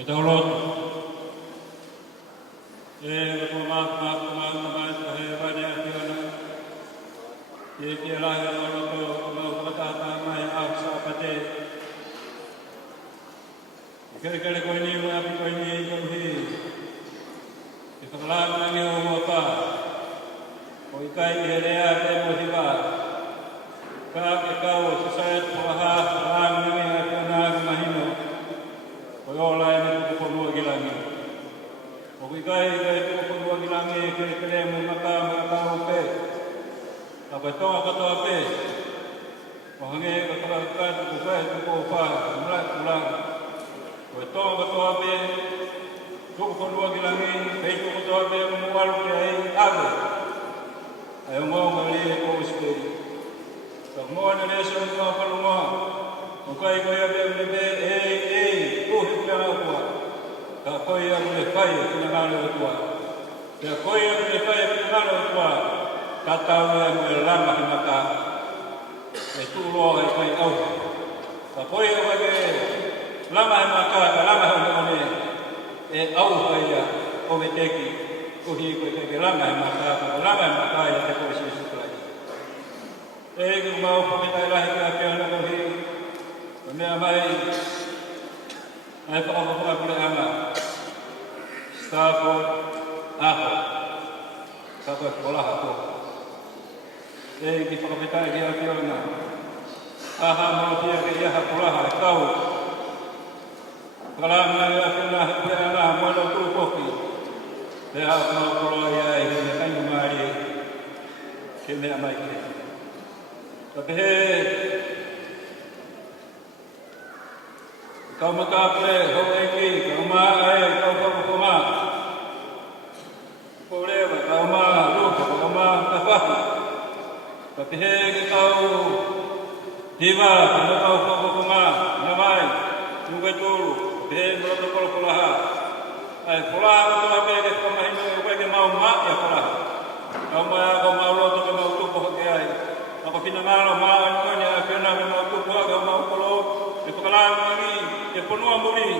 Itaulot. Kumak kahebanya tiada. Ialah orang mau kata mai aksa pate. Kali-kali kau ini apa kau ini kau ini. Ikalah nangi apa. Kau ikai dia ada motiva. Kau sesuai kuaha nangi apa nak mahino. Kau lain itu kau gilangi. Kau ikai itu kau gilangi kali-kali mengata ope. Apa ape. Wangi kata bukan apa mulai. Betul ape. Kau kedua gilangi, itu betul ape mengual ke ape. Ayo mau beli kau sekali. Semua Indonesia semua perlu. Bukai kau yang beli kita apa. Kau yang beli kita apa. Ya kau yang beli kita apa. Kata yang lama maka itu loh kai au. Kau yang bagi lama ini au kaya ometeki kuhi kaya lama maka ya kau isi lagi. Mau pakai lagi kaya kuhi. Kami amai apa boleh amat. Stafon aku. Kata sekolah aku. Kita pakai kaya na. Aha mau dia kaya sekolah kau. Kalau nak kena malu tu kopi, dia kalau ya ini kan mari kena amai ke. Tapi kau makapre, kau lagi, kau mai, kau mah, boleh, kau mah, kau mah apa? Tapi kau tiba, kau mah, namai, juga dulu. Dia berlaku pola. Pola itu apa yang kita mahu ini? Apa yang mau mak ya pola. Kau mau lo tu mau tu pola kaya. Aku pina malu mau ni ya pina mau tu pola kau mau polo. Itu kalau lagi dia penuh amuri.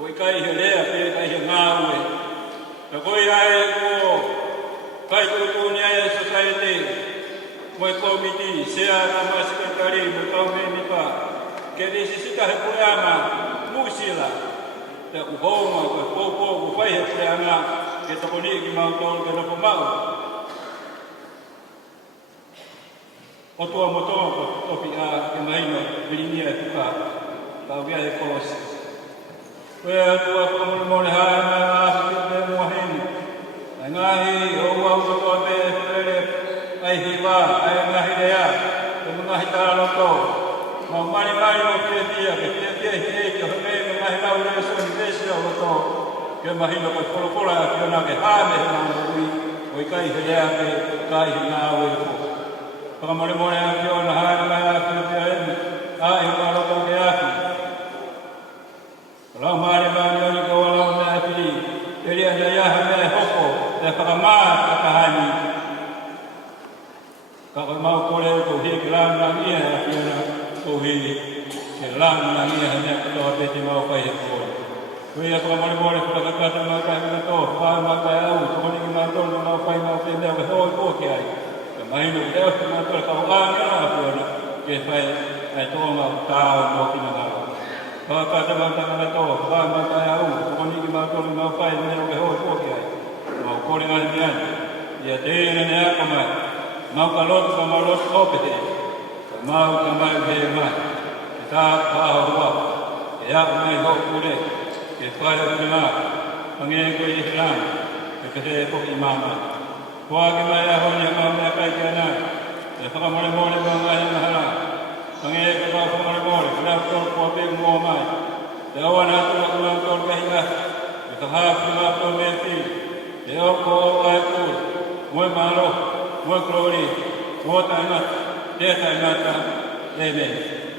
Kau ikai hele apa ikai ngawe. Kau ikai tu ni ya society. Mau komiti, saya nama sekretari, mau komiti pa. Kedi sisi kah pulama. Musila, tak ubah, kau faham kerana kita boleh kita tahu kita pemau. Otua motor, topi kemain beli kita, tahu dia ekos. Kau tua pemulai hari kita muahin, ngahi orang tua beri, hiba, ngahi dia, ngahi tahu. Mari mau dia mengahilau leso Indonesia atau ke mahina ko pola ke na ke hame na oi kai dia ke kai na oi ko pamole mole ke na ha na ke ai ma ro ko ke aki la mare ma ni ko la na ti ele ya ha me hoko de pama ka hani ka mau ko le ko hi klan na ni ha ke na ko hi Kelang nangi hanya kalau ada mau kaya kau. Kau ya kalau boleh kalau kata makan itu, makan tahu. Cuma ni makan mau kaya mau kaya dia kau kaya. Kemain dia makan kau angin apa ni? Kaya itu mau tahu mau kena tahu. Kalau kata makan itu, makan tahu. Cuma ni makan mau kaya dia kau kaya. Mau kau dengan dia. Ya dia ni apa mah? Mau kalau kau pede. Mau kembali bagaimana? Tak tahu ya mai ho pule ke pada kena panggil ko Islam ke ko imam wa ke mai ho nya kam ya kai kana ya fa mole bang ai mahala panggil ko mole kena ko be mo mai dawana to kai ya ka ha ko be ti ya ko ai ko mo malo mo klori mo ta na ta Amen.